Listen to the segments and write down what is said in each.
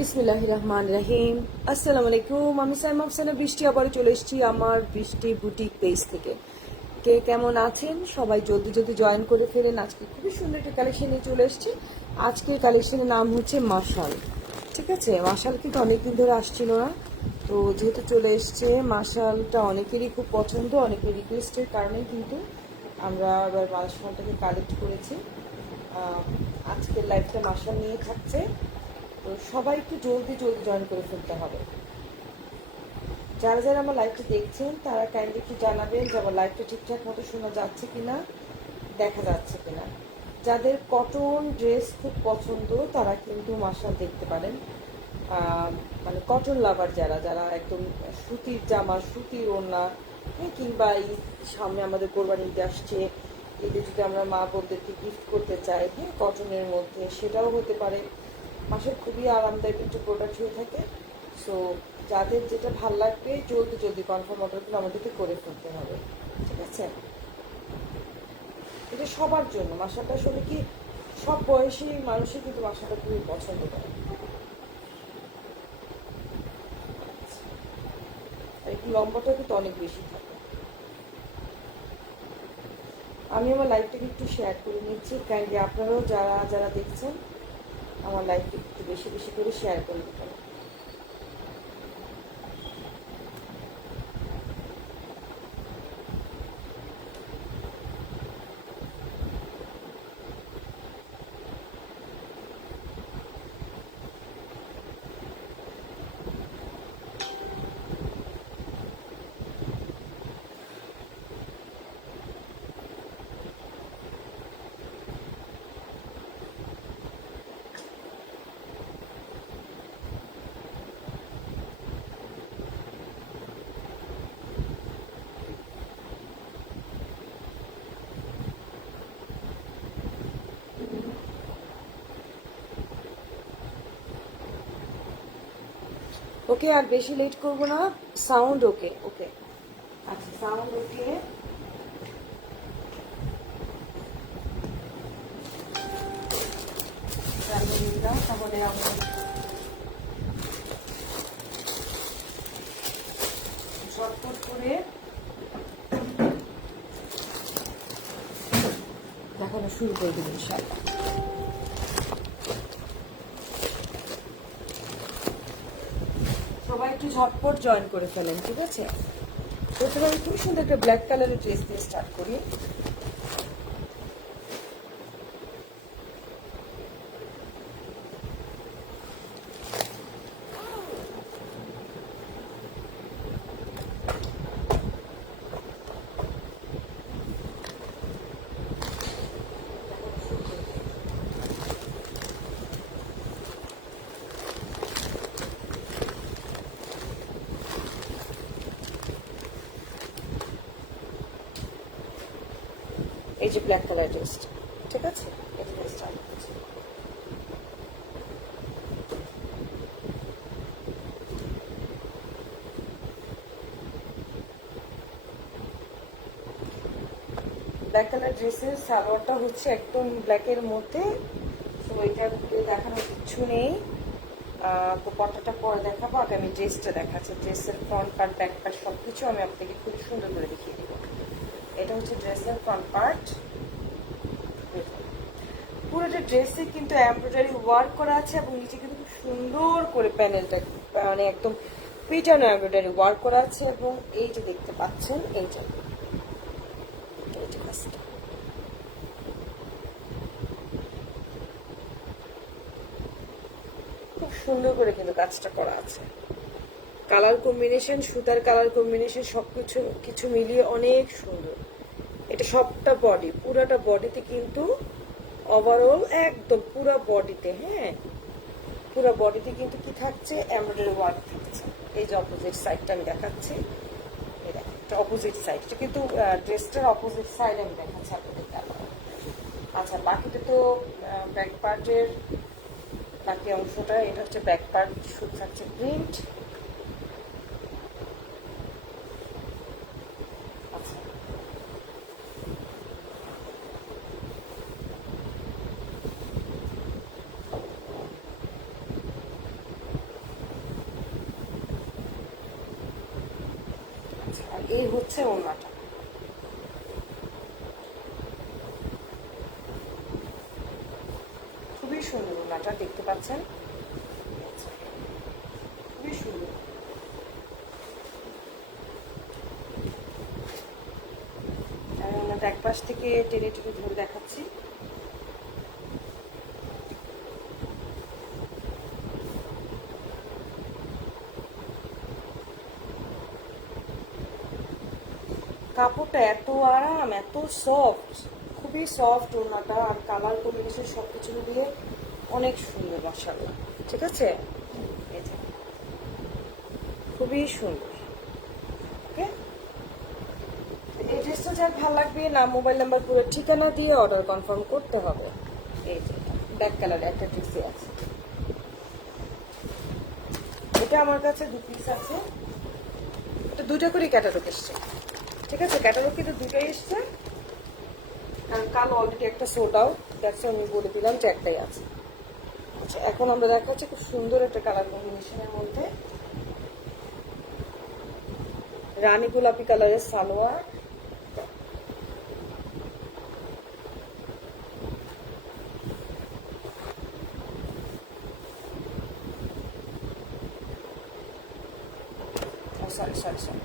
বিসমিল্লাহির রহমানির রহিম। আসসালামু আলাইকুম। আমি সাইমা আফসানা বৃষ্টি আবারও চলে এসেছি আমার বৃষ্টি বুটিক পেজ থেকে। কে কেমন আছেন সবাই জলদি জলদি জয়েন করে ফেলেন। আজকে খুবই সুন্দর একটা কালেকশন নিয়ে চলে এসেছি। আজকের কালেকশনের নাম হচ্ছে মাশাল। ঠিক আছে, মাশাল কিন্তু অনেকদিন ধরে আসছিল না, তো যেহেতু চলে এসছে মাশালটা অনেকেরই খুব পছন্দ, অনেকের রিকোয়েস্টের কারণে কিন্তু আমরা এবার মাশালটাকে কালেক্ট করেছি। আজকের লাইফটা মাশাল নিয়ে থাকছে, তো সবাই একটু জলদি জলদি জয়েন করে ফেলতে হবে। যারা যারা আমার লাইভটা দেখছেন তারা কাইন্ডলি একটু জানাবেন যে আমার লাইভটা ঠিকঠাক মতো শোনা যাচ্ছে কিনা, দেখা যাচ্ছে কিনা। যাদের কটন ড্রেস খুব পছন্দ তারা কিন্তু মাশাল দেখতে পারেন। মানে কটন লাভার যারা যারা একদম সুতির জামা, সুতির ওড়না, কিংবা এই সামনে আমাদের কোরবানি ঈদ আসছে, ঈদে যদি আমরা মা বোনদেরকে গিফট করতে চাই, কটনের মধ্যে, সেটাও হতে পারে। মাসের খুবই আরামদায়ক একটু প্রোডাক্ট হয়ে থাকে। সো যাদের যেটা ভাল লাগবে জলদি জলদি কনফার্ম অর্ডারগুলো আমাদেরকে করে ফেলতে হবে। ঠিক আছে, এটা সবার জন্য। মাসাটা আসলে কি সব বয়সী মানুষই কিন্তু মাসাটা খুবই পছন্দ করে। আর একটু লম্বাটাও কিন্তু অনেক বেশি থাকে। আমি আমার লাইভটাকে একটু শেয়ার করে নিচ্ছি, কাইন্ডলি আপনারাও যারা যারা দেখছেন আমার লাইভটা একটু বেশি বেশি করে শেয়ার করে দিবেন। ওকে, আর বেশি লেট করবো না। সাউন্ড ওকে? ওকে, আচ্ছা, সাউন্ড ওকে। তাহলে আমি ঝটপট করে দেখানো শুরু করে দেবো ইনশাআল্লাহ। সবাই একটু ঝটপট জয়েন করে ফেলেন, ঠিক আছে? প্রথমে আমি খুব সুন্দর একটা ব্ল্যাক কালারের ড্রেস দিয়ে স্টার্ট করি। এই যে ব্ল্যাক কালার ড্রেসটা, ঠিক আছে, এটা দিয়ে স্টার্ট করছি। ব্ল্যাক কালার ড্রেসের সালোয়ারটা হচ্ছে একদম ব্ল্যাকের মধ্যে। তো এটা দেখানোর কিছু নেই, দোপাট্টাটা পরে দেখাবো। আগে আমি ড্রেসটা দেখাচ্ছি। ড্রেসের ফ্রন্ট পার্ট, ব্যাক পার্ট সবকিছু আমি আপনাকে খুব সুন্দর করে দেখিয়ে দেবো। এটা হচ্ছে ড্রেসের ফ্রন্ট পার্ট। পুরোটা ড্রেসে কিন্তু এমব্রয়ডারি ওয়ার্ক করা আছে এবং নিচে কিন্তু খুব সুন্দর করে প্যানেলটা মানে একদম পিটানো এমব্রয়ডারি ওয়ার্ক করা আছে। এবং এই যে দেখতে পাচ্ছেন, এইটা খুব সুন্দর করে কিন্তু কাজটা করা আছে। কালার কম্বিনেশন, সুতার কালার কম্বিনেশন সবকিছু কিছু মিলিয়ে অনেক সুন্দর। এটা সবটা বডি, পুরাটা বডিতে কিন্তু ওভারঅল একদম পুরো বডিতে, পুরো বডিতে কিন্তু কি থাকছে, এমব্রয়ডারি ওয়ার্ক থাকছে। এই যে অপোজিট সাইডটা আমি দেখাচ্ছি, এটা অপোজিট সাইড, এটা কিন্তু ড্রেসটার অপোজিট সাইড আমি দেখাচ্ছি আপনাদের। আচ্ছা, বাকিটা তো ব্যাক পার্টের বাকি অংশটা, এটা হচ্ছে ব্যাক পার্ট, শুধু থাকছে প্রিন্ট। আর এই হচ্ছে ওড়নাটা। খুবই সুন্দর ওড়নাটা, দেখতে পাচ্ছেন, খুবই সুন্দর। আমি ওনাটা এক পাশ থেকে টেনে টেনে ধরে দেখাচ্ছি। কাপড়টা এত আরাম, এত সফট, খুবই সফট ওড়নাটা। আর কালার কম্বিনেশন সবকিছু দিয়ে অনেক সুন্দর মাশাআল্লাহ। ঠিক আছে, এই যে খুবই সুন্দর। ওকে, এই ড্রেসটা যার ভালো লাগবে নাম, মোবাইল নাম্বার, পুরো ঠিকানা দিয়ে অর্ডার কনফার্ম করতে হবে। এই যে ব্ল্যাক কালারে একটা ড্রেসই আছে, এটা আমার কাছে 2 পিস আছে। এটা 2টা করে ক্যাটালগ এসছে। ঠিক আছে, ক্যাটালগ কিন্তু 2টাই এসছে, কারণ কালো অলরেডি একটা সোল্ড আউট, দ্যাটস আমি বলে দিলাম যে একটাই আছে। আচ্ছা, এখন আমরা দেখাচ্ছি খুব সুন্দর একটা কালার কম্বিনেশনের মধ্যে রানী গোলাপি কালারের সালোয়ার, সরি সরি সরি,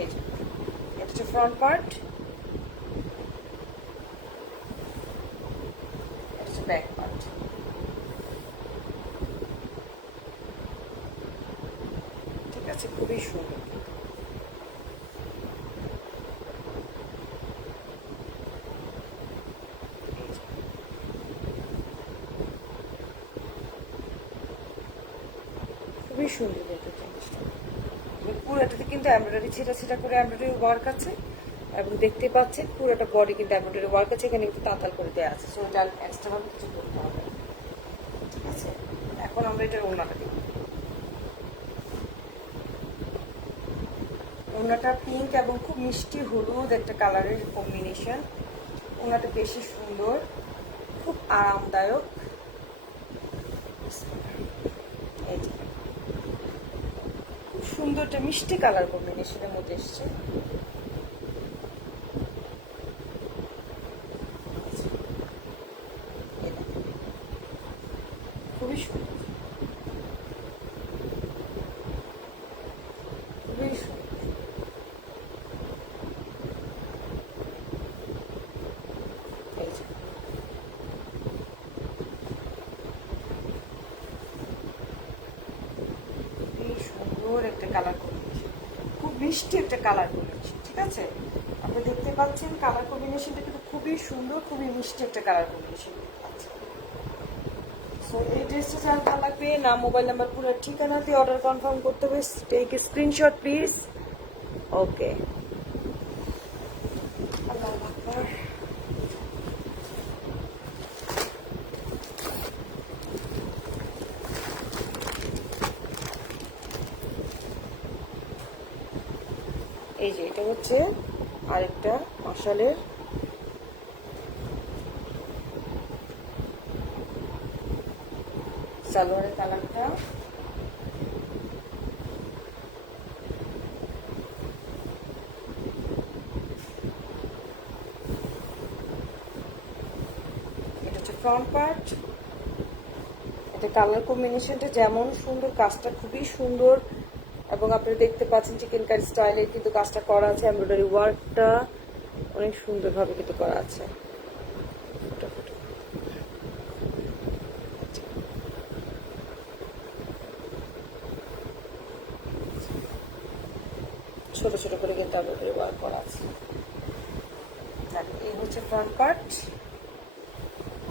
এই যে এটা হচ্ছে ফ্রন্ট পার্ট, এটা হচ্ছে ব্যাক পার্ট। ঠিক আছে, খুবই সুন্দর। খুবই সুন্দর দেখতে জিনিসটা। পুরোটাতে কিন্তু এমব্রয়ডারি ছিটা ছিটা করে এমব্রয়ডারি ওয়ার্ক আছে, এবং দেখতে পাচ্ছেন পুরোটা বডি কিন্তু এমব্রয়ডারি ওয়ার্ক আছে। এখানে কিন্তু তাঁতাল করে দেওয়া আছে, সো এটা এক্সট্রা ভাবে কিছু করতে হবে। ঠিক আছে, এখন আমরা এটার ওড়নাটা দেখব। ওড়নাটা পিঙ্ক এবং খুব মিষ্টি হলুদ একটা কালারের কম্বিনেশন। ওড়নাটা বেশি সুন্দর, খুব আরামদায়ক। এই যে খুব সুন্দর একটা মিষ্টি কালার কম্বিনেশনের মধ্যে এসছে। খুবই সুন্দর, খুবই সুন্দর। এই যে খুবই সুন্দর একটা কালার কম্বিনেশন, খুব মিষ্টি একটা কালার কম্বিনেশন। ঠিক আছে, আপনি দেখতে পাচ্ছেন কালার কম্বিনেশনটা কিন্তু খুবই সুন্দর, খুবই মিষ্টি একটা কালার কম্বিনেশন। সো এই ড্রেসটা যার ভালো লাগবে নাম, মোবাইল নাম্বার, পুরো ঠিকানা দিয়ে অর্ডার কনফার্ম করতে হবে। Take a screenshot please. Okay, আল্লাহু আকবার। এই যে এটা হচ্ছে আরেকটা মশালের সালোয়ারের কালারটা। এটা হচ্ছে ফ্রন্ট পার্ট। এটা কালার কম্বিনেশনটা যেমন সুন্দর, কাজটা খুবই সুন্দর, এবং আপনারা দেখতে পাচ্ছেন চিকেন কারি স্টাইলের কিন্তু কাজটা করা আছে। এমব্রয়ডারি ওয়ার্কটা অনেক সুন্দরভাবে কিন্তু করা আছে। ছোট ছোট করে কিন্তু এমব্রয়ডারি ওয়ার্ক করা আছে। এই হচ্ছে ফ্রন্ট পার্ট,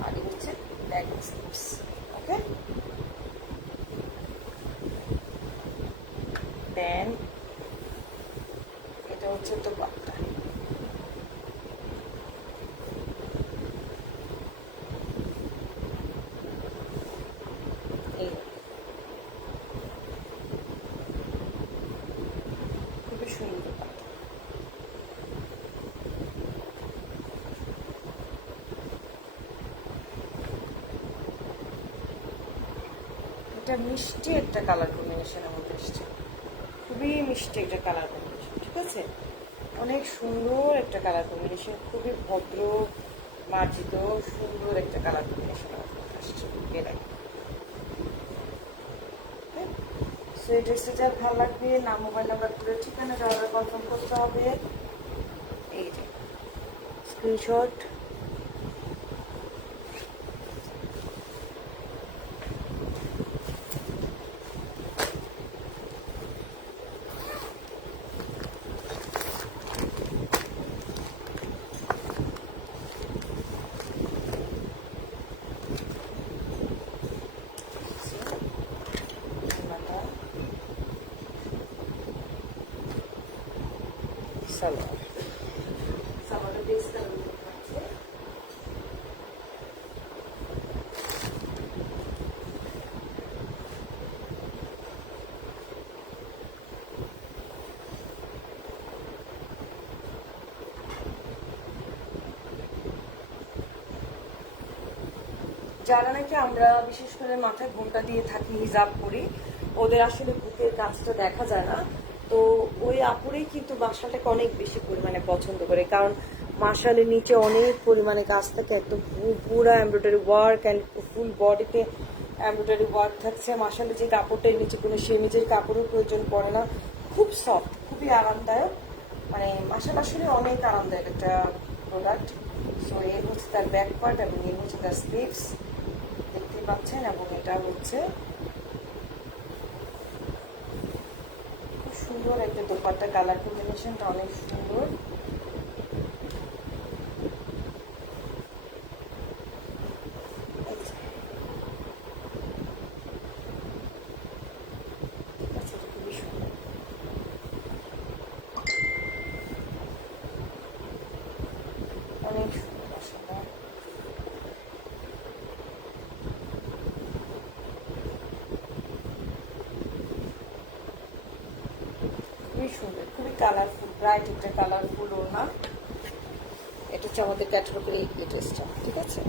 আর এই হচ্ছে ব্যাক স্লিভস। ওকে, দেন এটা হচ্ছে দোপাট্টা। এই খুবই সুন্দর দোপাট্টা। এটা মিষ্টি একটা কালার কম্বিনেশনের মধ্যে এসছে, খুবই মিষ্টি একটা কালার কম্বিনেশন। ঠিক আছে, অনেক সুন্দর একটা কালার কম্বিনেশন, খুবই ভদ্র মার্জিত সুন্দর একটা কালার কম্বিনেশন আসছে বেলায়। সো এই ড্রেসটা যার ভালো লাগবে নাম, মোবাইল নাম্বার করে ঠিকানাটা অর্ডার কনফার্ম করতে হবে। এই যে স্ক্রিনশট, সালোয়ার, সালোয়ারের বেস কালার আছে। যারা নাকি আমরা বিশেষ করে মাথায় ঘোমটা দিয়ে থাকি, হিজাব করি, ওদের আসলে বুকের কাজটা দেখা যায় না। তো ওই আপুরেই কিন্তু মাশালটাকে অনেক বেশি পরিমাণে পছন্দ করে, কারণ মাশালের নিচে অনেক পরিমাণে কাজ থাকে, একদম পুরো এমব্রয়ডারি ওয়ার্ক অ্যান্ড ফুল বডিতে এমব্রয়ডারি ওয়ার্ক থাকছে। মাশালের যে কাপড়টার নিচে কোনো সেমিজের কাপড়ের প্রয়োজন পড়ে না, খুব সফট, খুবই আরামদায়ক। মানে মাশাল আসলে অনেক আরামদায়ক একটা প্রোডাক্ট। সো এর হচ্ছে তার ব্যাক পার্ট এবং এর হচ্ছে তার স্লিভস, দেখতে পাচ্ছেন। এবং এটা হচ্ছে খুব সুন্দর একটা দোপাট্টা, কালার কম্বিনেশনটা অনেক সুন্দর। খুবই সুন্দর, অনেক সুন্দর আসলে। খুবই সুন্দর, খুবই কালারফুল, ব্রাইট একটা কালারফুল ওড়না। এটা হচ্ছে আমাদের ক্যাটালগের এই ড্রেসটা, ঠিক আছে।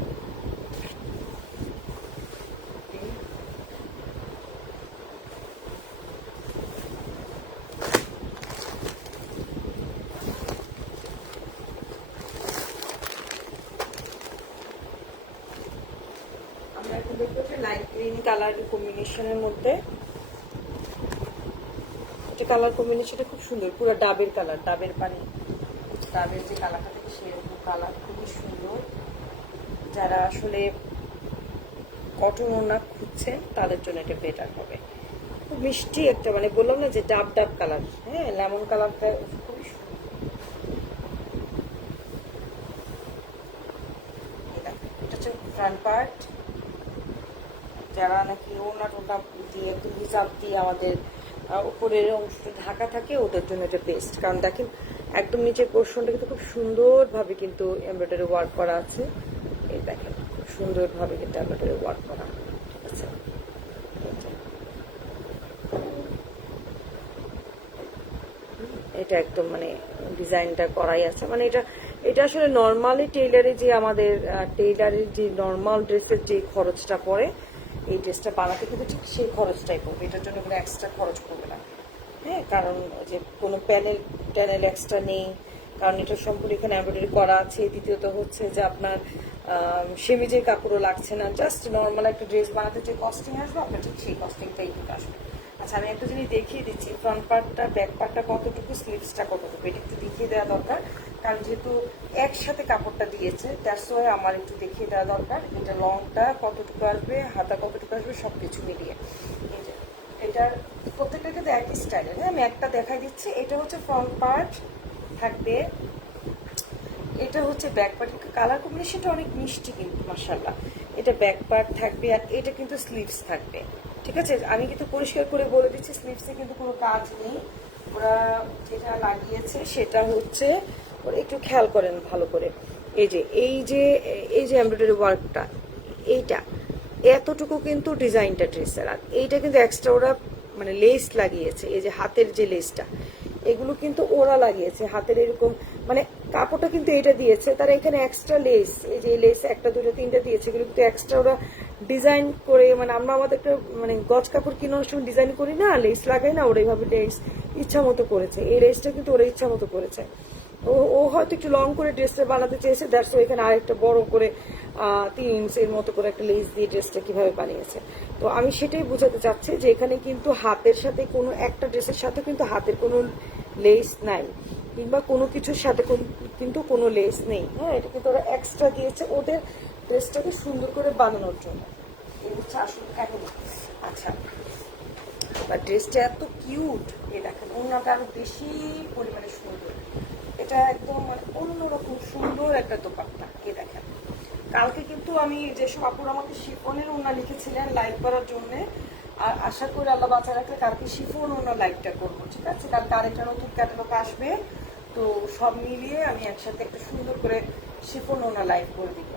আমরা এখন দেখবো একটা লাইট গ্রিন কালার কম্বিনেশনের মধ্যে। এটা কালার কম্বিনেশনটা খুব সুন্দর, পুরো ডাবের কালার, ডাবের পানি, ডাবের যে কালারটা থাকে সেরকম কালার, খুবই সুন্দর। যারা আসলে কটন ওড়না খুঁজছেন তাদের জন্য এটা বেটার হবে। খুব মিষ্টি একটা, মানে বললাম না যে ডাব ডাব কালার, হ্যাঁ লেমন কালারটা খুবই সুন্দর। এটা হচ্ছে ফ্রন্ট পার্ট। যারা নাকি ওড়না টোনা দিয়ে একটু হিজাব দিয়ে আমাদের উপরের অংশটা ঢাকা থাকে, ওদের জন্য এটা বেস্ট। কারণ দেখেন একদম নিচের পোর্শনটা কিন্তু খুব সুন্দরভাবে কিন্তু এমব্রয়ডারি ওয়ার্ক করা আছে। এই দেখেন খুব সুন্দরভাবে কিন্তু এমব্রয়ডারি ওয়ার্ক করা, ঠিক আছে। এটা একদম মানে ডিজাইনটা করাই আছে, মানে এটা এটা আসলে নর্মালি টেইলারে যে আমাদের টেইলারের যে নর্মাল ড্রেসের যে খরচটা পড়ে, এই ড্রেসটা বানাতে কিন্তু ঠিক সেই খরচটাই পড়বে, এটার জন্য কোনো এক্সট্রা খরচ পড়বে না। হ্যাঁ, কারণ যে কোনো প্যানেল ট্যানেল এক্সট্রা নেই, কারণ এটা সম্পূর্ণ এখানে এমব্রয়ডারি করা আছে। দ্বিতীয়ত হচ্ছে যে আপনার সেমিজের কাপড়ও লাগছে না, জাস্ট নর্মাল একটা ড্রেস বানাতে যে কস্টিং আসবে আপনার ঠিক সেই কস্টিংটাই কিন্তু আসবে। আচ্ছা, আমি একটা জিনিস দেখিয়ে দিচ্ছি, ফ্রন্ট পার্টটা ব্যাক পার্টটা কতটুকু, স্লিভসটা কতটুকু, এটা একটু দেখিয়ে দেওয়া দরকার। কারণ যেহেতু একসাথে কাপড়টা দিয়েছে, দ্যাটস ওয়াই আমার একটু দেখিয়ে দেওয়া দরকার। এটা লংটা কতটুকু আসবে, হাতা কতটুকু আসবে, সব কিছু মিলিয়ে। এই যে এটার প্রত্যেকটা কিন্তু একই স্টাইলের। হ্যাঁ, আমি একটা দেখাই দিচ্ছি। এটা হচ্ছে ফ্রন্ট পার্ট থাকবে, এটা হচ্ছে ব্যাক পার্ট। কালার কম্বিনেশনটা অনেক মিষ্টি কিন্তু মাশাআল্লাহ। এটা ব্যাক পার্ট থাকবে, আর এটা কিন্তু স্লিভস থাকবে, ঠিক আছে। আমি কিন্তু পরিষ্কার করে বলে দিচ্ছি, স্লিভসে কিন্তু কোনো কাজ নেই। ওরা যেটা লাগিয়েছে সেটা হচ্ছে, ওরা একটু খেয়াল করেন ভালো করে, এই যে এই যে এমব্রয়ডারি ওয়ার্কটা, এইটা এতটুকু কিন্তু ডিজাইনটা ড্রেসের। আর এইটা কিন্তু এক্সট্রা ওরা মানে লেস লাগিয়েছে, এই যে হাতের যে লেসটা, এগুলো কিন্তু ওরা লাগিয়েছে হাতের এরকম, মানে কাপড়টা কিন্তু এটা দিয়েছে, তারা এখানে এক্সট্রা লেস, এই যে লেস একটা দুটো তিনটা দিয়েছে, এগুলো কিন্তু এক্সট্রা ওরা ডিজাইন করে, মানে আমরা আমাদের একটা মানে গজ কাপড় কিনার সময় ডিজাইন করি না, লেস লাগাই না, ওরা এইভাবে লেস ইচ্ছা মতো করেছে। এই লেসটা কিন্তু ওরা ইচ্ছা মতো করেছে। ও হয়তো একটু লং করে ড্রেসটা বানাতে চেয়েছে, দ্যাটস এখানে আরেকটা বড় করে 3 ইঞ্চের মতো করে একটা লেস দিয়ে ড্রেসটা কিভাবে বানিয়েছে। তো আমি সেটাই বোঝাতে চাচ্ছি যে এখানে কিন্তু হাতের সাথে কোনো একটা ড্রেসের সাথে কিন্তু হাতের কোনো লেস নাই, কিংবা কোনো কিছুর সাথে কিন্তু কোনো লেস নেই। হ্যাঁ, এটা কিন্তু ওরা এক্সট্রা দিয়েছে ওদের ড্রেসটাকে সুন্দর করে বানানোর জন্য। এই হচ্ছে আসলে কাহিনী। আচ্ছা, বা ড্রেসটা এত কিউট, এই দেখেন ওনাটা আরো বেশি পরিমাণে সুন্দর। এটা একদম মানে অন্যরকম সুন্দর একটা দোপাট্টা। এ দেখেন, কালকে কিন্তু আমি যেসব আপুর আমাকে শিফনের ওনা লিখেছিলেন লাইভ করার জন্য, আর আশা করি আল্লাহ বাঁচা রাখলে কালকে শিফন ওনা লাইভটা করবো, ঠিক আছে? কালকে আরেকটা নতুন ক্যাটালগ আসবে, তো সব মিলিয়ে আমি একসাথে একটা সুন্দর করে শিফন ওনা লাইভ করে দিব।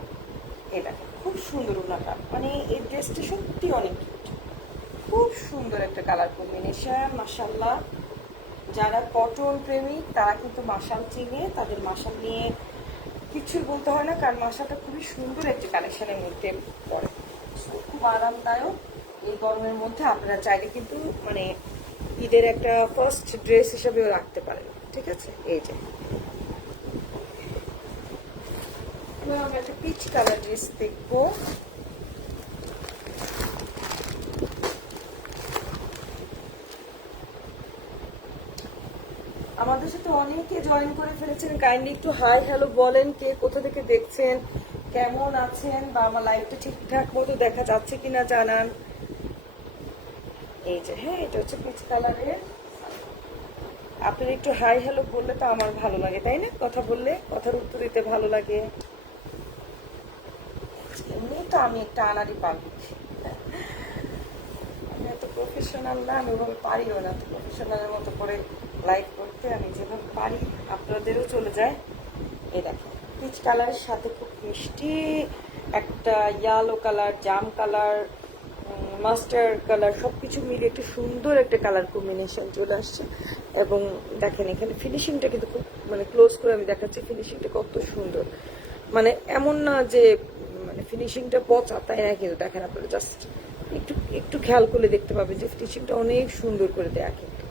এই দেখেন খুব সুন্দর ওনাটা, মানে এই ড্রেসটা সত্যি অনেক কিউট, খুব সুন্দর একটা কালার কম্বিনেশন। মাশাআল্লাহ, যারা কটন প্রেমিক তারা কিন্তু মাশাল চিনে, তাদের মাশাল নিয়ে কিছুই বলতে হয় না, কারণ মাশালটা খুবই সুন্দর একটি কালেকশনের মধ্যে পড়ে, খুব আরামদায়ক। এই গরমের মধ্যে আপনারা চাইলে কিন্তু মানে ঈদের একটা ফার্স্ট ড্রেস হিসেবেও রাখতে পারেন, ঠিক আছে? এই যে আমি একটা পিচ কালার ড্রেস দেখবো। আমাদের সাথে অনেকে জয়েন করে ফেলেছেন, কাইন্ডলি একটু হাই হ্যালো বলেন, কে কোথা থেকে দেখছেন, কেমন আছেন, বা আমার লাইভটা ঠিকঠাক মতো দেখা যাচ্ছে কিনা জানান। এই যে হ্যাঁ, এটা হচ্ছে পিচ কালারের। আপনারা একটু হাই হ্যালো বললে তো আমার ভালো লাগে, তাই না? কথা বললে, কথার উত্তর দিতে ভালো লাগে। এমনি তো আমি একটা আনারি পাবলিক, আমি এত প্রফেশনাল না, আমি ওভাবে পারিও না প্রফেশনালের মতো করে লাইভ করতে। আমি যেভাবে পারি আপনাদেরও চলে যায়। এই দেখো পিচ কালারের সাথে খুব মিষ্টি একটা ইয়েলো কালার, জাম কালার, মাস্টার্ড কালার, সবকিছু মিলে একটা সুন্দর একটা কালার কম্বিনেশন চলে আসছে। এবং দেখেন এখানে ফিনিশিংটা কিন্তু খুব মানে ক্লোজ করে আমি দেখাচ্ছি, ফিনিশিংটা কত সুন্দর। মানে এমন না যে মানে ফিনিশিংটা পচা, তাই না? কিন্তু দেখেন আপনারা জাস্ট একটু একটু খেয়াল করলে দেখতে পাবেন যে ফিনিশিংটা অনেক সুন্দর করে দেয়া কিন্তু।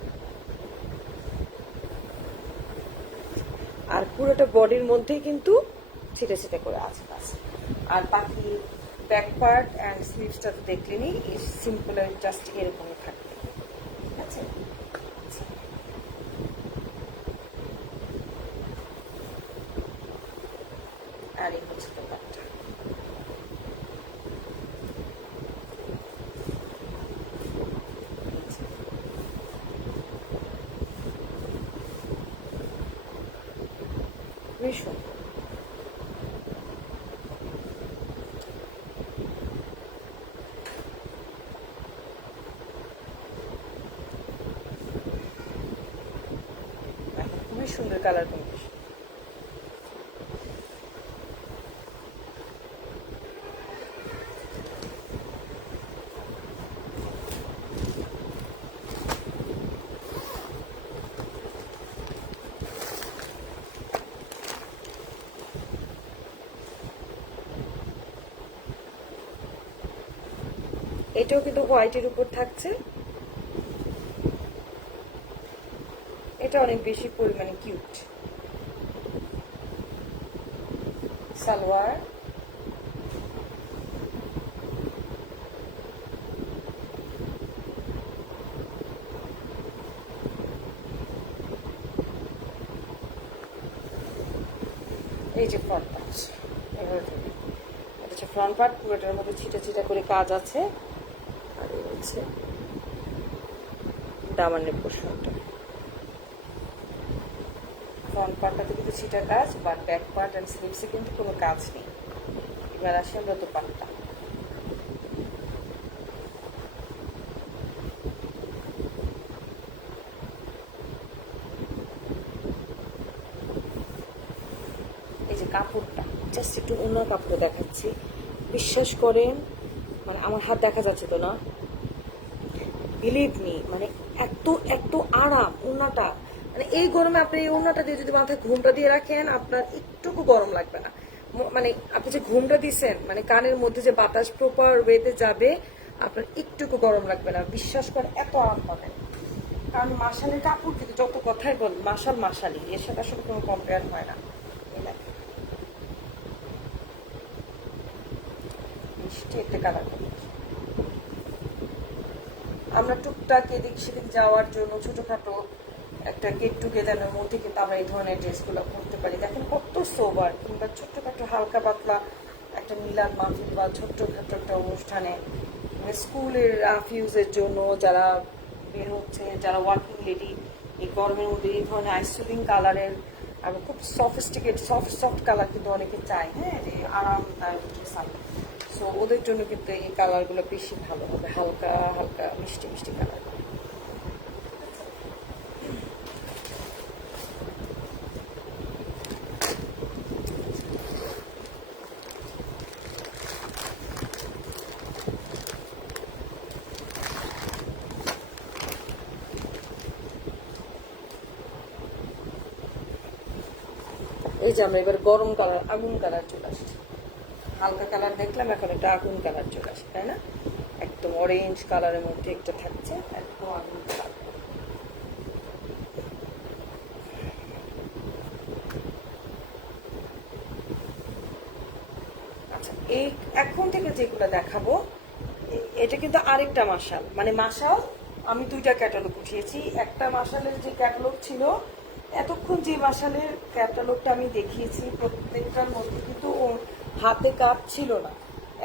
আর পুরোটা বডির মধ্যেই কিন্তু ছিটে ছিটে করে আছে কাজ। আর বাকি ব্যাক পার্ট অ্যান্ড স্লিভসটা তো দেখলেনি, সিম্পল জাস্ট এরকমই থাকবে, ঠিক আছে? আর এই হচ্ছে ব্যাপারটা। ভীষণ খুবই সুন্দর কালার কম্বিনেশন। এটাও কিন্তু হোয়াইটের উপর থাকছে, এটা অনেক বেশি পরিমাণে কিউট। সালোয়ার, এই যে ফ্রন্ট পার্ট, এবার এটা হচ্ছে ফ্রন্ট পার্ট, পুরোটার মধ্যে ছিটা ছিটা করে কাজ আছে। আর এই হচ্ছে দামানের পোর্শনটা। ফ্রন্ট পার্টটাতে কিন্তু ছিটা কাজ, বাট ব্যাক পার্ট অ্যান্ড স্লিভসে কিন্তু কোনো কাজ নেই। এবার আসি আমরা দোপাট্টা। এই যে কাপড়টা জাস্ট একটু অন্য কাপড়ে দেখাচ্ছি, বিশ্বাস করেন মানে আমার হাত দেখা যাচ্ছে তো না, বিলিভ মি, মানে এত এত আরাম ওড়নাটা। মানে এই গরমে আপনি এই ওড়নাটা দিয়ে যদি মাথায় ঘুমটা দিয়ে রাখেন, আপনার একটুকু গরম লাগবে না। মানে আপনি যে ঘুমটা দিচ্ছেন, মানে কানের মধ্যে যে বাতাস প্রপার ওয়েতে যাবে, আপনার একটুকু গরম লাগবে না, বিশ্বাস করেন এত আরাম পাবেন। কারণ মাশালের কাপড় কিন্তু যত কথাই বল মাশাল মাশালি, এর সাথে আসলে কোনো কম্পেয়ার হয় না। মিষ্টি একটা কালার। আমরা টুকটাক এদিক সেদিক যাওয়ার জন্য ছোটখাটো একটা গেট টুগেদারের মধ্যে কিন্তু আমরা এই ধরনের ড্রেসগুলো পরতে পারি। দেখেন কত সোবার, কিংবা ছোট্টখাটো হালকা পাতলা একটা মিলাদ মাহফিল বা ছোট্টখাটো একটা অনুষ্ঠানে, স্কুলের রাফিউজের জন্য যারা বের হচ্ছে, যারা ওয়ার্কিং লেডি, এই গরমের মধ্যে এই ধরনের আইসুলিং কালারের এবং খুব সফিস্টিকেট সফট কালার কিন্তু অনেকে চায়, হ্যাঁ, যে আরামদায়ক ড্রেস আনবে। সো ওদের জন্য কিন্তু এই কালারগুলো বেশি ভালো হবে, হালকা হালকা মিষ্টি মিষ্টি কালার। এই যে আমরা এবার গরম কালার, আগুন কালার চলে আসছে। হালকা কালার দেখলাম, এখন একটা আগুন কালার চলে আসে, তাই না? একদম অরেঞ্জ কালারের মধ্যে একটা থাকছে, একদম আগুন কালার। আচ্ছা, এই এখন থেকে যেগুলো দেখাবো এটা কিন্তু আরেকটা মাশাল, মানে মাশাল আমি দুইটা ক্যাটালগ উঠিয়েছি। একটা মাশালের যে ক্যাটালগ ছিল, এতক্ষণ যে মাশালের ক্যাটালগটা আমি দেখিয়েছি প্রত্যেকটার মধ্যে কিন্তু হাতে কাজ ছিল না।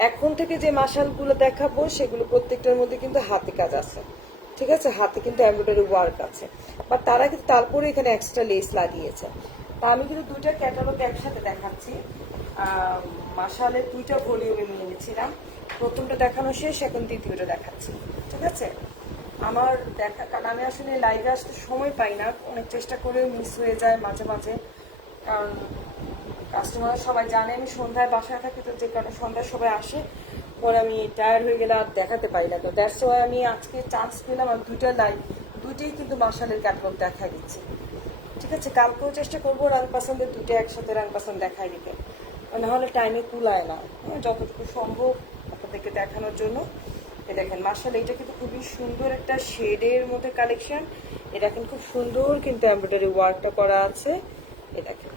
এখন থেকে যে মাশালগুলো দেখাবো সেগুলো প্রত্যেকটার মধ্যে কিন্তু হাতে কাজ আছে, ঠিক আছে? হাতে কিন্তু এমব্রয়ডারি ওয়ার্ক আছে, বা তারা কিন্তু তারপরে এখানে এক্সট্রা লেস লাগিয়েছে। তা আমি কিন্তু দুইটা ক্যাটালগ একসাথে দেখাচ্ছি। মাশালের দুইটা ভলিউমে নিয়ে নিয়েছিলাম, প্রথমটা দেখানো শেষ, এখন দ্বিতীয়টা দেখাচ্ছি, ঠিক আছে? আমার দেখা, কারণ আমি আসলে লাইভে আসতে সময় পাই না, অনেক চেষ্টা করেও মিস হয়ে যায় মাঝে মাঝে, কারণ কাস্টমার সবাই জানে আমি সন্ধ্যায় বাসায় থাকি, তো যে কারণে সন্ধ্যায় সবাই আসে, পরে আমি টায়ার্ড হয়ে গেলে আর দেখাতে পারি না। তো দ্যাটস ওয়াই আমি আজকে চান্স পেলাম, আর দুইটা লাইভ, দুইটাই কিন্তু মাশালের ক্যাটালগ দেখাই দিচ্ছি, ঠিক আছে? কালকেও চেষ্টা করবো রাং পাসান্দের দুইটা একসাথে রাং পাসান দেখাই দিতে, নাহলে টাইমে কুলায় না, যতটুকু সম্ভব আপনাদেরকে দেখানোর জন্য। এ দেখেন মাশাল, এইটা কিন্তু খুবই সুন্দর একটা শেডের মধ্যে কালেকশন। এটা কিন্তু খুব সুন্দর কিন্তু এমব্রয়ডারি ওয়ার্কটা করা আছে। এ দেখেন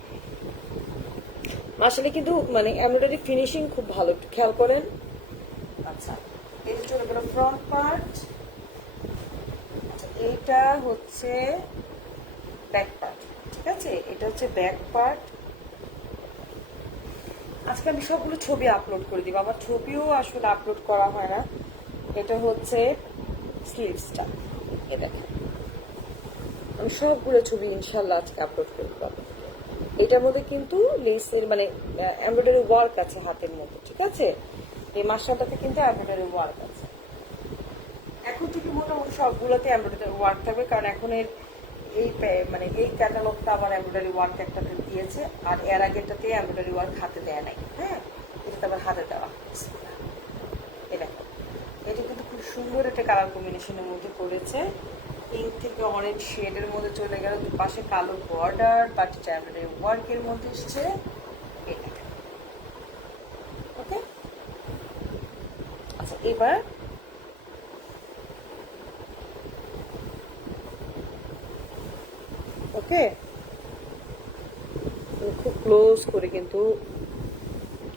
মাশালে কিন্তু মানে এমব্রয়ডারি ফিনিশিং খুব ভালো, একটু খেয়াল করেন। আচ্ছা, এটা চলে গেল ফ্রন্ট পার্ট। আচ্ছা, এইটা হচ্ছে ব্যাক পার্ট, ঠিক আছে? এটা হচ্ছে ব্যাক পার্ট। আজকে আমি সবগুলো ছবি আপলোড করে দিব, আমার ছবিও আসলে আপলোড করা হয় না। এটা হচ্ছে স্লিভসটা, এ দেখেন আমি সবগুলো ছবি ইনশাল্লাহ আজকে আপলোড করে দিব। এটার মধ্যে কিন্তু লেসের মানে এমব্রয়ডারি ওয়ার্ক আছে হাতের মধ্যে, ঠিক আছে? এই মাশালটাতে কিন্তু এমব্রয়ডারি ওয়ার্ক আছে। এখন থেকে মোটামুটি সবগুলোতে এমব্রয়ডারি ওয়ার্ক থাকবে, কারণ এখন এর এই মানে এই ক্যাটালগটা আবার এমব্রয়ডারি ওয়ার্ক একটাতে দিয়েছে, আর এর আগেরটাতে এমব্রয়ডারি ওয়ার্ক হাতে দেয়া নাই, হ্যাঁ, এটা আবার হাতে দেওয়া। এটা এটা কিন্তু খুব সুন্দর একটা কালার কম্বিনেশনের মধ্যে করেছে, পিঙ্ক থেকে অরেঞ্জ শেডের মধ্যে চলে গেল, দুপাশে কালো বর্ডার বাট এমব্রয়ডারি ওয়ার্কের মধ্যে এসছে। এটা ওকে। আচ্ছা, এবার ওকে খুব ক্লোজ করে কিন্তু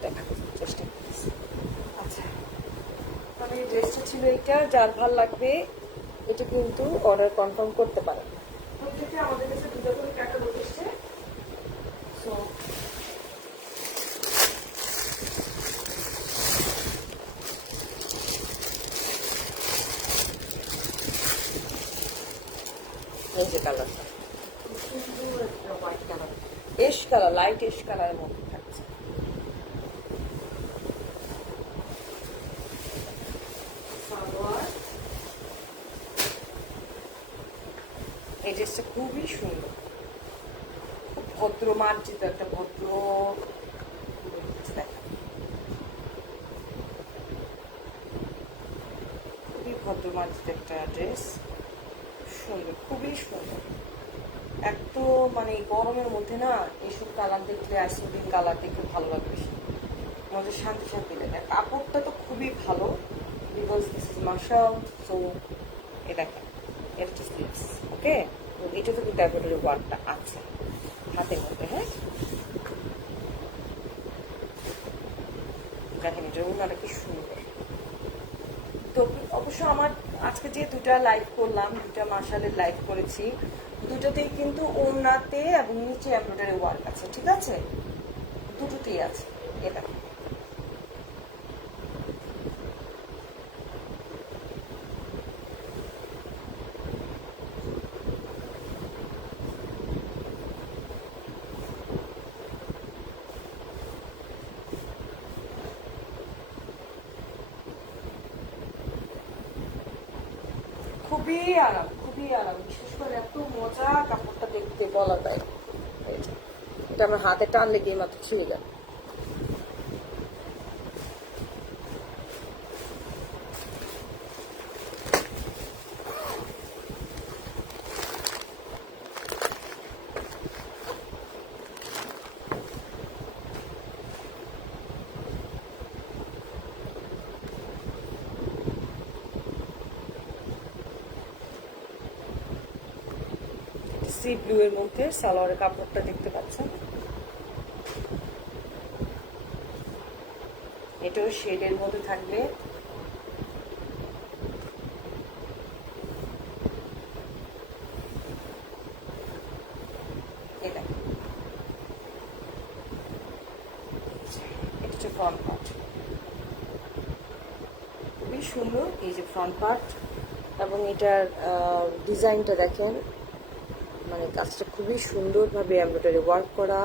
দেখানোর চেষ্টা করতেছি। আচ্ছা, মানে ড্রেসটা ছিল এইটা, যার ভাল লাগবে এটা কিন্তু অর্ডার কনফার্ম করতে পারেন। প্রত্যেকটা আমাদের কাছে দুটো করে ক্যাটালগ এসছে। সো এই যে কালারটা সুন্দর একটা হোয়াইট কালার, এশ কালার, লাইট এশ কালারের মধ্যে থাকছে। এই ড্রেসটা খুবই সুন্দর, খুব ভদ্র মার্জিত একটা ভদ্র, খুবই ভদ্র মার্জিত একটা ড্রেস, সুন্দর, খুবই সুন্দর। এত মানে গরমের মধ্যে না এইসব কালার দেখলে, আইসোডিন কালার দেখলে ভালো লাগবে, আমাদের শান্তি শান্তি লাগে। কাপড়টা তো খুবই ভালো, বিকজ দিস ইজ মাশাল। সো এ দেখেন এটা হচ্ছে স্লিভস, ওকে। এটাতে কিন্তু এমব্রয়ডারি ওয়ার্কটা আছে হাতের মধ্যে, হ্যাঁ। দেখেন এটার ওড়নাটা কি সুন্দর। তো অবশ্য আমার আজকে যে দুটা লাইভ করলাম, দুটা মার্শালের লাইভ করেছি, দুটোতেই কিন্তু ওড়নাতে এবং নিচে এমব্রয়ডারি ওয়ার্ক আছে, ঠিক আছে, দুটোতেই আছে। এটা খুবই আরাম, খুবই আরাম, বিশেষ করে এত মজা কাপড়টা দেখতে বলা যায়। এটা আমার হাতে টান লেগে মাত্র ছিঁড়ে যায়। সি ব্লু এর মধ্যে সালোয়ারের কাপড়টা দেখতে পাচ্ছেন, এটাও শেডের মধ্যে থাকবে। এটা হচ্ছে ফ্রন্ট পার্ট, খুবই সুন্দর এই যে ফ্রন্ট পার্ট, এবং এটার ডিজাইনটা দেখেন, মানে কাজটা খুবই সুন্দরভাবে এমব্রয়ডারি ওয়ার্ক করা।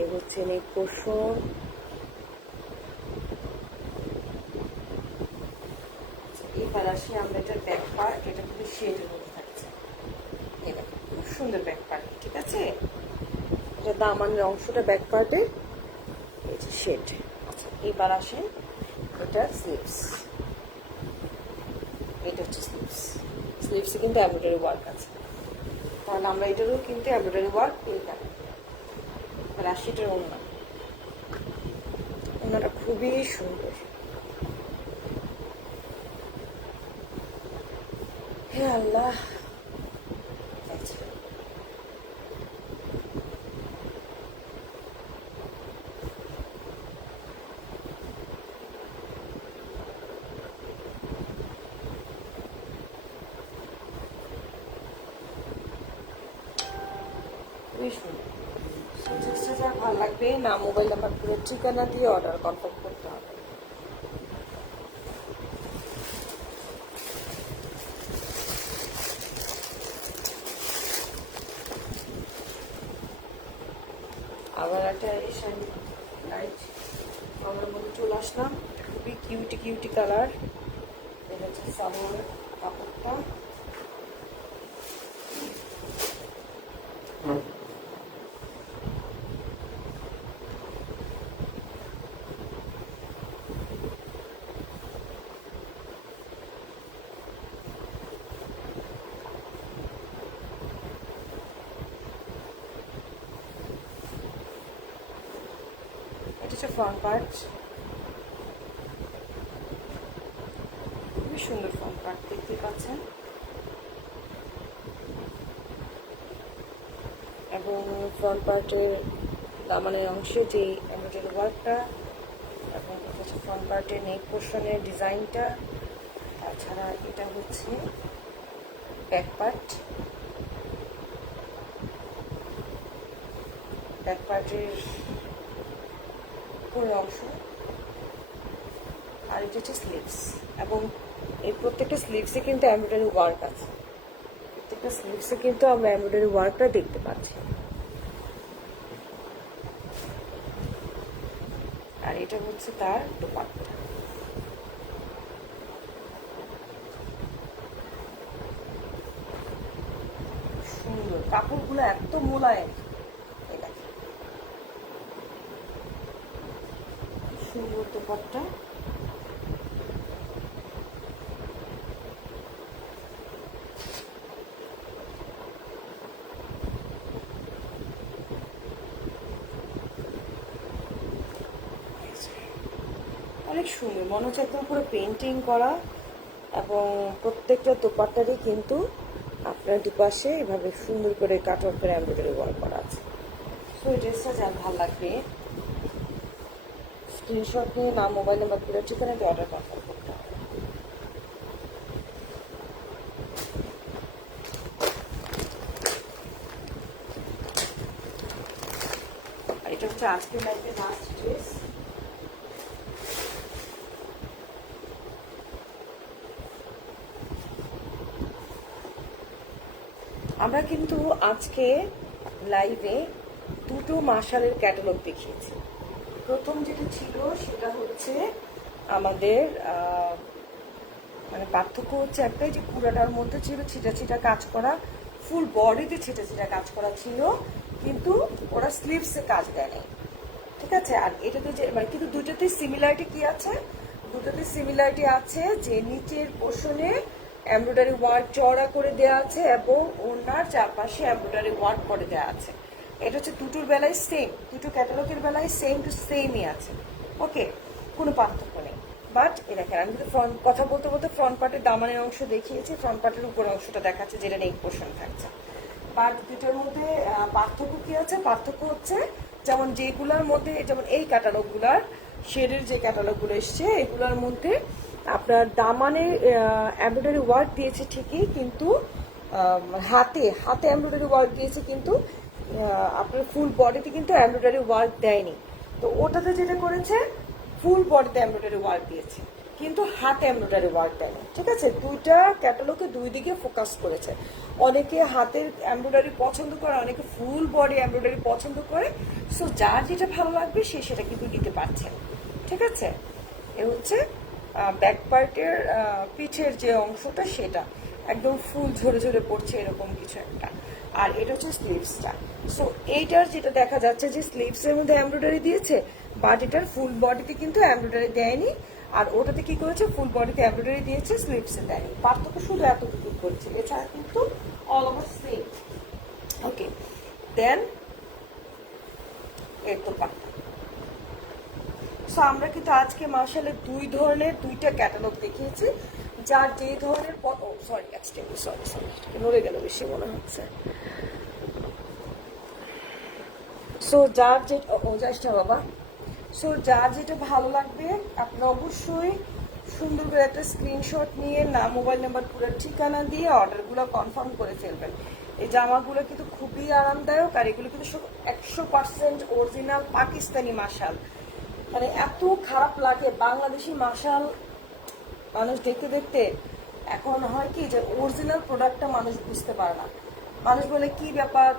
এই হচ্ছে নেক পোর্শন, এবার আসি আমরা এটার ব্যাক পার্ট, এটা খুবই শেডের মধ্যে থাকছে, এটা খুব সুন্দর ব্যাক পার্ট, ঠিক আছে। এটা দামানের অংশটা ব্যাক পার্টে, এই যে শেড। আচ্ছা এবার আসেন এটা স্লিভস, এটা হচ্ছে স্লিভস, স্লিভসে কিন্তু এমব্রয়ডারি ওয়ার্ক আছে, তাহলে আমরা এটারও কিন্তু এমব্রয়ডারি ওয়ার্ক পেলাম। রাশিটার ওড়না, ওড়নাটা খুবই সুন্দর, হে আল্লাহ। আচ্ছা খুবই সুন্দর, যা ভালো লাগবে না, মোবাইল নাম্বার পুরো ঠিকানা দিয়ে অর্ডার কনফার্ম করতে হবে। আবার একটা শাড়ি লাইট আমার মধ্যে চলে আসলাম, খুবই কিউটি কিউটি কালার। এটা হচ্ছে সালোয়ার কাপড়টা, এটা হচ্ছে ফ্রন্ট পার্ট, খুবই সুন্দর ফ্রন্ট পার্ট দেখতে পাচ্ছেন, এবং ফ্রন্ট পার্টের দামানের অংশে যে এমব্রয়ডারি ওয়ার্কটা, এবং এটা হচ্ছে ফ্রন্ট পার্টের নেক পোর্শনের ডিজাইনটা। তাছাড়া এটা হচ্ছে ব্যাক পার্ট, ব্যাক পার্টের পুরো অংশ, আর এটা হচ্ছে স্লিভস, এবং এই প্রত্যেকটা স্লিভসে কিন্তু এমব্রয়ডারি ওয়ার্ক আছে, প্রত্যেকটা স্লিভসে কিন্তু আমরা এমব্রয়ডারি ওয়ার্কটা দেখতে পাচ্ছি। আর এটা হচ্ছে তার দোপাট্টা, সুন্দর কাপড়গুলো এত মোলায়েম, সুন্দর দোপাট্টা। অনেক সুন্দর, মনে হচ্ছে একদম পুরো পেন্টিং করা, এবং প্রত্যেকটা দোপাট্টারই কিন্তু আপনার দুপাশে এভাবে সুন্দর করে কাটওয়ার্কের এমব্রয়ডারি ওয়ার্ক করা আছে। সো এই ড্রেসটা যার ভালো লাগবে স্ক্রিনশট নিয়ে নাম, মোবাইল নাম্বার, পুরো ঠিকানা দিয়ে অর্ডার কনফার্ম করতে হবে। আর এটা হচ্ছে আজকের লাইফে লাস্ট ড্রেস। আমরা কিন্তু আজকে লাইভে দুটো মার্শালের ক্যাটালগ দেখিয়েছি। প্রথম যেটা ছিল সেটা হচ্ছে আমাদের মানে পার্থক্য হচ্ছে একটাই, যে পুরাটার মধ্যে ছিল ছিটা ছিটা কাজ করা, ফুল বডিতে ছিটা ছিটা কাজ করা ছিল, কিন্তু ওরা স্লিভসে কাজ দেয় নাই, ঠিক আছে। আর এটাতে যে মানে কিন্তু দুটোতে সিমিলারিটি কি আছে, দুটোতে সিমিলারিটি আছে যে নিচের পোর্শনে এমব্রয়ডারি ওয়ার্ক চওড়া করে দেওয়া আছে এবং ওনার চারপাশে এমব্রয়ডারি ওয়ার্ক করে দেওয়া আছে। এটা হচ্ছে দুটোর বেলায় সেম, দুটো ক্যাটালগের বেলায় সেম টু সেমই আছে, ওকে, কোনো পার্থক্য নেই। বাট এ দেখেন আমি কিন্তু ফ্রন্ট কথা বলতে বলতে ফ্রন্ট পার্টের দামানের অংশ দেখিয়েছি, ফ্রন্ট পার্টের উপরের অংশটা দেখাচ্ছে যেটা নেক পোর্শন থাকছে। বাট দুটোর মধ্যে পার্থক্য কি আছে, পার্থক্য হচ্ছে যেমন যেগুলোর মধ্যে যেমন এই ক্যাটালগুলার শেডের যে ক্যাটালগুলো এসছে এগুলোর মধ্যে আপনার দামানে এমব্রয়ডারি ওয়ার্ক দিয়েছে ঠিকই, কিন্তু হাতে হাতে এমব্রয়ডারি ওয়ার্ক দিয়েছে, কিন্তু আপনার ফুল বডিতে কিন্তু এমব্রয়ডারি ওয়ার্ক দেয়নি। তো ওটাতে যেটা করেছে ফুল বডিতে এমব্রয়ডারি ওয়ার্ক দিয়েছে, কিন্তু হাতে এমব্রয়ডারি ওয়ার্ক দেয়নি, ঠিক আছে। দুইটা ক্যাটালগে দুই দিকে ফোকাস করেছে। অনেকে হাতের এমব্রয়ডারি পছন্দ করে, অনেকে ফুল বডি এমব্রয়ডারি পছন্দ করে। সো যার যেটা ভালো লাগবে সে সেটা কিন্তু দিতে পারছে, ঠিক আছে। এ হচ্ছে ব্যাক পার্টের পিঠের যে অংশটা সেটা একদম ফুল ঝরে ঝরে পড়ছে এরকম কিছু একটা। আর এটা হচ্ছে স্লিভসটা। সো এইটার যেটা দেখা যাচ্ছে যে স্লিভসের মধ্যে এমব্রয়ডারি দিয়েছে, বাট এটার ফুল বডিতে কিন্তু এমব্রয়ডারি দেয়নি। আর ওটাতে কি করেছে, ফুল বডিতে এমব্রয়ডারি দিয়েছে, স্লিভসে দেয়নি। পার্থক্য শুধু এতটুকু করছে, এছাড়া কিন্তু অল ওভার সেম, ওকে। দেন এর তো পার্থক্য। সো আমরা কিন্তু আজকে মার্শালের দুই ধরনের দুইটা ক্যাটালগ দেখিয়েছি, যার যে ধরনের নড়ে গেল বেশি মনে হচ্ছে। সো যার যে যাইসটা বাবা, সো যার যেটা ভালো লাগবে আপনি অবশ্যই সুন্দর করে একটা স্ক্রিনশট নিয়ে নাম, মোবাইল নাম্বার, পুরো ঠিকানা দিয়ে অর্ডারগুলো কনফার্ম করে ফেলবেন। এই জামাগুলো কিন্তু খুবই আরামদায়ক, আর এগুলো কিন্তু 100% অরিজিনাল পাকিস্তানি মাশাল। মানে এত খারাপ লাগে বাংলাদেশি মাশাল মানুষ দেখতে দেখতে এখন হয় কি যে অরিজিনাল প্রোডাক্টটা মানুষ বুঝতে পারে না। মানুষ বলে কি ব্যাপার,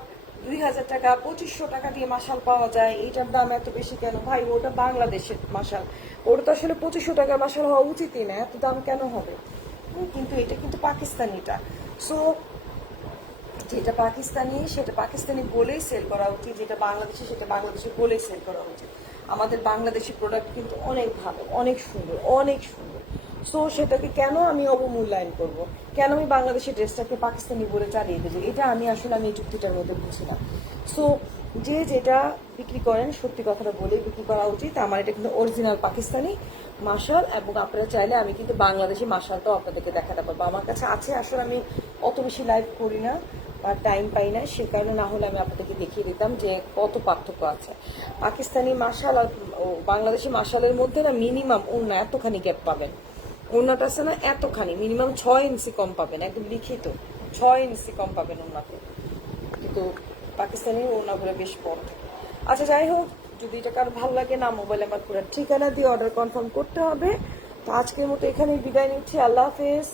2000 টাকা 2500 টাকা দিয়ে মাশাল পাওয়া যায়, এইটার দাম এত বেশি কেন? ভাই ওটা বাংলাদেশের মাশাল, ওটা তো আসলে 2500 টাকার মাশাল হওয়া উচিতই না, এত দাম কেন হবে? কিন্তু এটা কিন্তু পাকিস্তানিটা। সো যেটা পাকিস্তানি সেটা পাকিস্তানি বলেই সেল করা উচিত, যেটা বাংলাদেশি সেটা বাংলাদেশি বলেই সেল করা উচিত। আমাদের বাংলাদেশি প্রোডাক্ট কিন্তু অনেক ভালো, অনেক সুন্দর, অনেক সুন্দর। সো সেটাকে কেন আমি অবমূল্যায়ন করব? কেন আমি বাংলাদেশি ড্রেসটাকে পাকিস্তানি বলে চালিয়ে দেবো? এটা আমি এই যুক্তিটার মধ্যে বুঝি না। সো যে যেটা বিক্রি করেন সত্যি কথাটা বলে বিক্রি করা উচিত। আমার এটা কিন্তু অরিজিনাল পাকিস্তানি মাশাল, এবং আপনারা চাইলে আমি কিন্তু বাংলাদেশি মাশালটাও আপনাদেরকে দেখাতে পারবো। আমার কাছে আছে, আসলে আমি অত বেশি লাইভ করি না বা টাইম পাই না, সে কারণে না হলে আমি আপনাদেরকে দেখিয়ে দিতাম যে কত পার্থক্য আছে। পাকিস্তানি মাশাল আর বাংলাদেশি মাশালের মধ্যে না মিনিমাম ওড়না এতখানি গ্যাপ পাবেন। ওড়নাটা আছে না এতখানি, মিনিমাম 6 ইঞ্চি কম পাবেন, একদম লিখিত 6 ইঞ্চি কম পাবেন ওড়নাতে, কিন্তু পাকিস্তানি ওড়নাগুলো বেশ বড়। আচ্ছা যাই হোক, যদি এটা কারো ভালো লাগে না, মোবাইল নাম্বার পুরো ঠিকানা দিয়ে অর্ডার কনফার্ম করতে হবে। তো আজকের মতো এখানেই বিদায় নিচ্ছি, আল্লাহ হাফেজ।